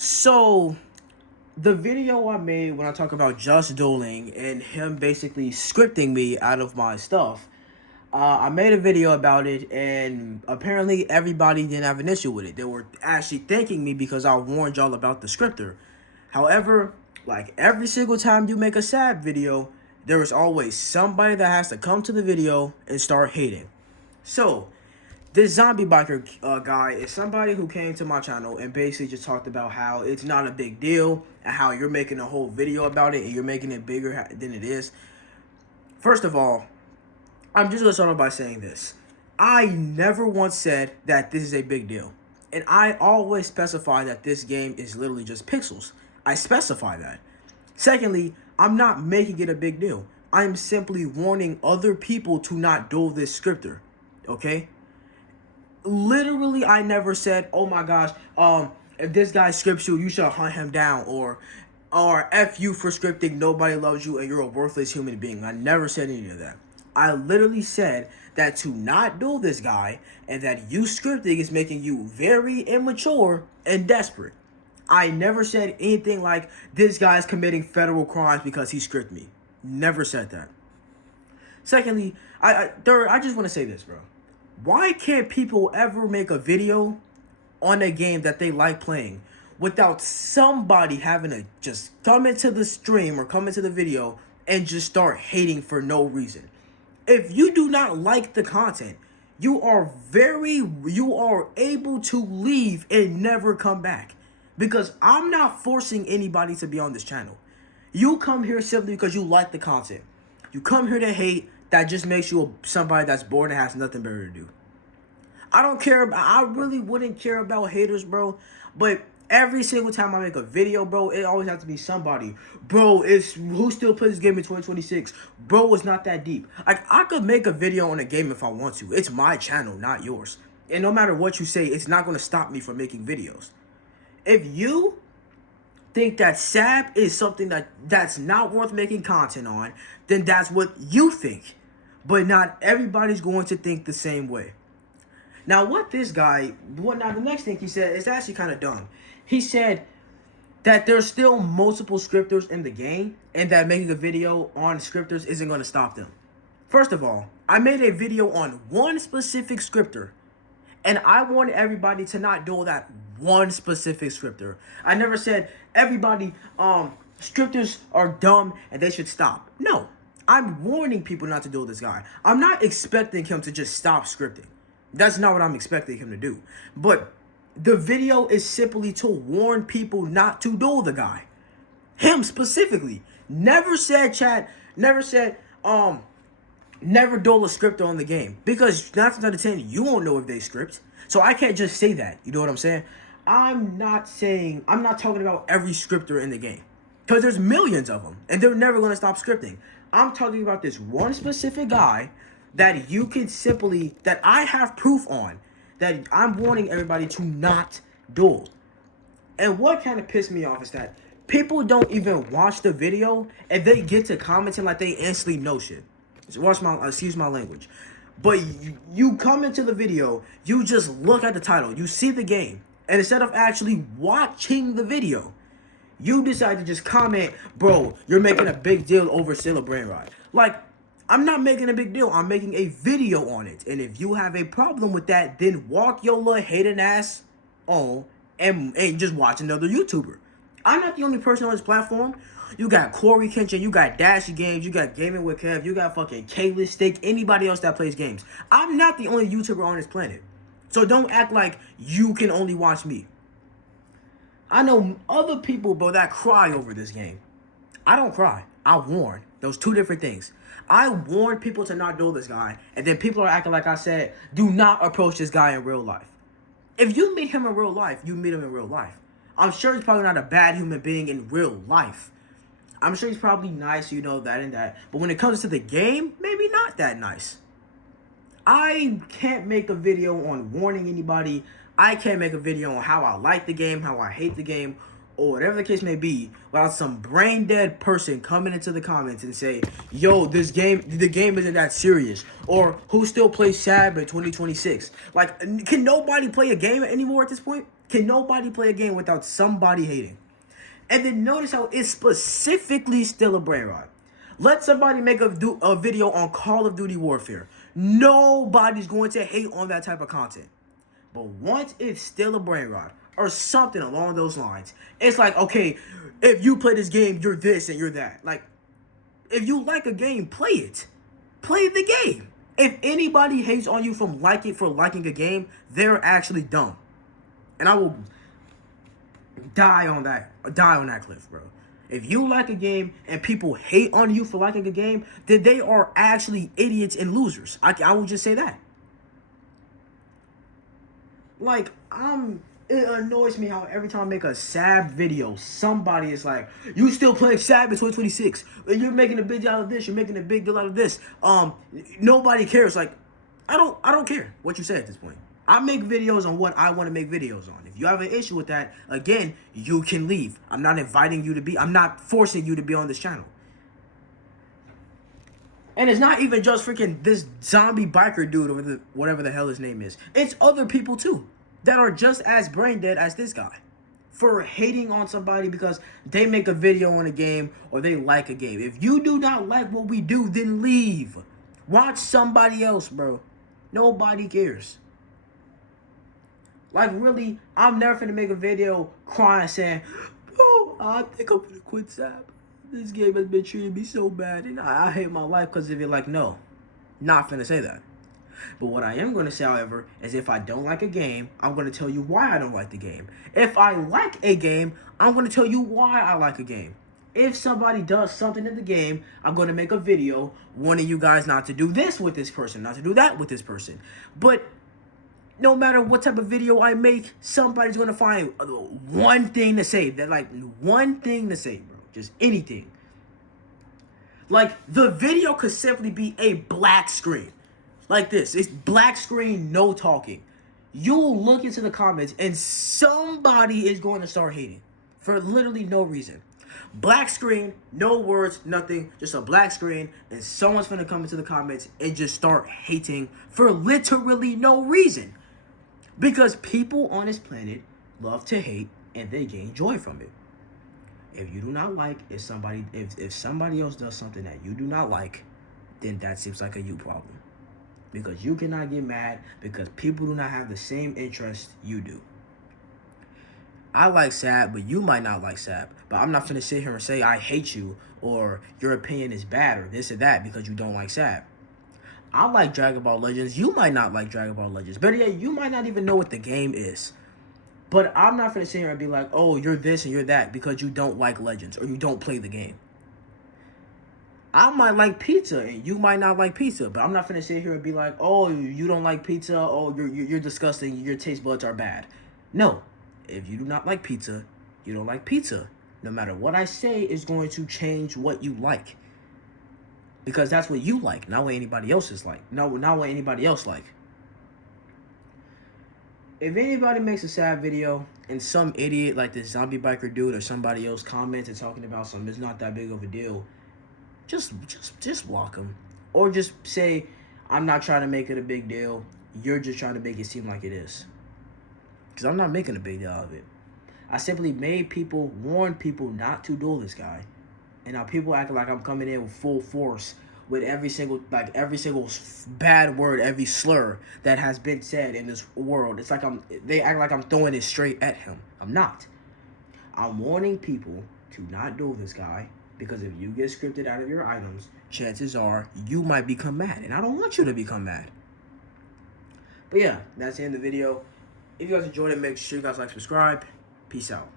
So, the video I made when I talk about Just Dueling and him basically scripting me out of my stuff, I made a video about it, and apparently everybody didn't have an issue with it. They were actually thanking me because I warned y'all about the scripter. However, like every single time you make a sad video, there is always somebody that has to come to the video and start hating. So, this zombie biker guy is somebody who came to my channel and basically just talked about how it's not a big deal and how you're making a whole video about it and you're making it bigger than it is. First of all, I'm just going to start off by saying this. I never once said that this is a big deal. And I always specify that this game is literally just pixels. I specify that. Secondly, I'm not making it a big deal. I'm simply warning other people to not duel this scripter. Okay? Literally, I never said, oh my gosh, if this guy scripts you, you should hunt him down, or F you for scripting, nobody loves you, and you're a worthless human being. I never said any of that. I literally said that to not duel this guy, and that you scripting is making you very immature and desperate. I never said anything like, this guy's committing federal crimes because he scripted me. Never said that. Secondly, third, I just want to say this, bro. Why can't people ever make a video on a game that they like playing without somebody having to just come into the stream or come into the video and just start hating for no reason? If you do not like the content, you are able to leave and never come back. Because I'm not forcing anybody to be on this channel. You come here simply because you like the content. You come here to hate. That just makes you somebody that's bored and has nothing better to do. I don't care. I really wouldn't care about haters, bro. But every single time I make a video, bro, it always has to be somebody. Bro, it's who still plays this game in 2026? Bro, it's not that deep. Like, I could make a video on a game if I want to. It's my channel, not yours. And no matter what you say, it's not going to stop me from making videos. If you think that SAB is something that's not worth making content on, then that's what you think. But not everybody's going to think the same way. Now, the next thing he said is actually kind of dumb. He said that there's still multiple scripters in the game and that making a video on scripters isn't going to stop them. First of all, I made a video on one specific scripter, and I wanted everybody to not do that one specific scripter. I never said everybody, scripters are dumb and they should stop. No, I'm warning people not to duel this guy. I'm not expecting him to just stop scripting. That's not what I'm expecting him to do. But the video is simply to warn people not to duel the guy. Him specifically. Never said never duel a scripter on the game. Because 9 times out of 10, you won't know if they script. So I can't just say that. You know what I'm saying? I'm not talking about every scripter in the game. Because there's millions of them. And they're never going to stop scripting. I'm talking about this one specific guy that that I have proof on, that I'm warning everybody to not duel. And what kind of pissed me off is that people don't even watch the video and they get to commenting like they instantly know shit. So excuse my language. But you come into the video, you just look at the title, you see the game, and instead of actually watching the video, you decide to just comment, bro, you're making a big deal over Sailor Brain Rot. Like, I'm not making a big deal. I'm making a video on it. And if you have a problem with that, then walk your little hating ass on and just watch another YouTuber. I'm not the only person on this platform. You got Corey Kenshin, you got Dashy Games, you got Gaming with Kev, you got fucking Kayless Steak, anybody else that plays games. I'm not the only YouTuber on this planet. So don't act like you can only watch me. I know other people, bro, that cry over this game. I don't cry. I warn. Those two different things. I warn people to not duel this guy, and then people are acting like I said, do not approach this guy in real life. If you meet him in real life, you meet him in real life. I'm sure he's probably not a bad human being in real life. I'm sure he's probably nice, you know, that and that. But when it comes to the game, maybe not that nice. I can't make a video on warning anybody. I can't make a video on how I like the game, how I hate the game, or whatever the case may be, without some brain dead person coming into the comments and say, yo, the game isn't that serious. Or who still plays SAB in 2026? Like, can nobody play a game anymore at this point? Can nobody play a game without somebody hating? And then notice how it's specifically still a brain rot. Let somebody make a video on Call of Duty Warfare. Nobody's going to hate on that type of content. But once it's still a brain rot or something along those lines, it's like, okay, if you play this game, you're this and you're that. Like, if you like a game, play it. Play the game. If anybody hates on you for liking a game, they're actually dumb. And I will die on that cliff, bro. If you like a game and people hate on you for liking a game, then they are actually idiots and losers. I will just say that. Like, it annoys me how every time I make a SAB video, somebody is like, you still playing SAB in 2026. You're making a big deal out of this. You're making a big deal out of this. Nobody cares. Like, I don't care what you say at this point. I make videos on what I want to make videos on. If you have an issue with that, again, you can leave. I'm not forcing you to be on this channel. And it's not even just freaking this zombie biker dude or whatever the hell his name is. It's other people too that are just as brain dead as this guy for hating on somebody because they make a video on a game or they like a game. If you do not like what we do, then leave. Watch somebody else, bro. Nobody cares. Like, really, I'm never finna make a video crying saying, oh, I think I'm gonna quit SAP. This game has been treating me so bad and I hate my life because of it. Like, no, not finna say that. But what I am going to say, however, is if I don't like a game, I'm going to tell you why I don't like the game. If I like a game, I'm going to tell you why I like a game. If somebody does something in the game, I'm going to make a video warning you guys not to do this with this person, not to do that with this person. But no matter what type of video I make, somebody's going to find one thing to say. One thing to say, bro. Just anything. Like, the video could simply be a black screen. Like this. It's black screen, no talking. You'll look into the comments and somebody is going to start hating. For literally no reason. Black screen, no words, nothing. Just a black screen. And someone's going to come into the comments and just start hating for literally no reason. Because people on this planet love to hate and they gain joy from it. If you do not like, if somebody else does something that you do not like, then that seems like a you problem. Because you cannot get mad because people do not have the same interest you do. I like SAP, but you might not like SAP. But I'm not gonna sit here and say I hate you or your opinion is bad or this or that because you don't like SAP. I like Dragon Ball Legends. You might not like Dragon Ball Legends. Better yet, you might not even know what the game is. But I'm not going to sit here and be like, oh, you're this and you're that because you don't like Legends or you don't play the game. I might like pizza and you might not like pizza. But I'm not going to sit here and be like, oh, you don't like pizza. Oh, you're disgusting. Your taste buds are bad. No. If you do not like pizza, you don't like pizza. No matter what I say is going to change what you like. Because that's what you like, not what anybody else is like. No, not what anybody else like. If anybody makes a sad video and some idiot like this zombie biker dude or somebody else comments and talking about something, it's not that big of a deal, just block them. Or just say, I'm not trying to make it a big deal. You're just trying to make it seem like it is. Because I'm not making a big deal out of it. I simply warn people not to duel this guy. And now people acting like I'm coming in with full force with every single bad word, every slur that has been said in this world. It's like they act like I'm throwing it straight at him. I'm not. I'm warning people to not duel this guy because if you get scripted out of your items, chances are you might become mad. And I don't want you to become mad. But yeah, that's the end of the video. If you guys enjoyed it, make sure you guys like, subscribe. Peace out.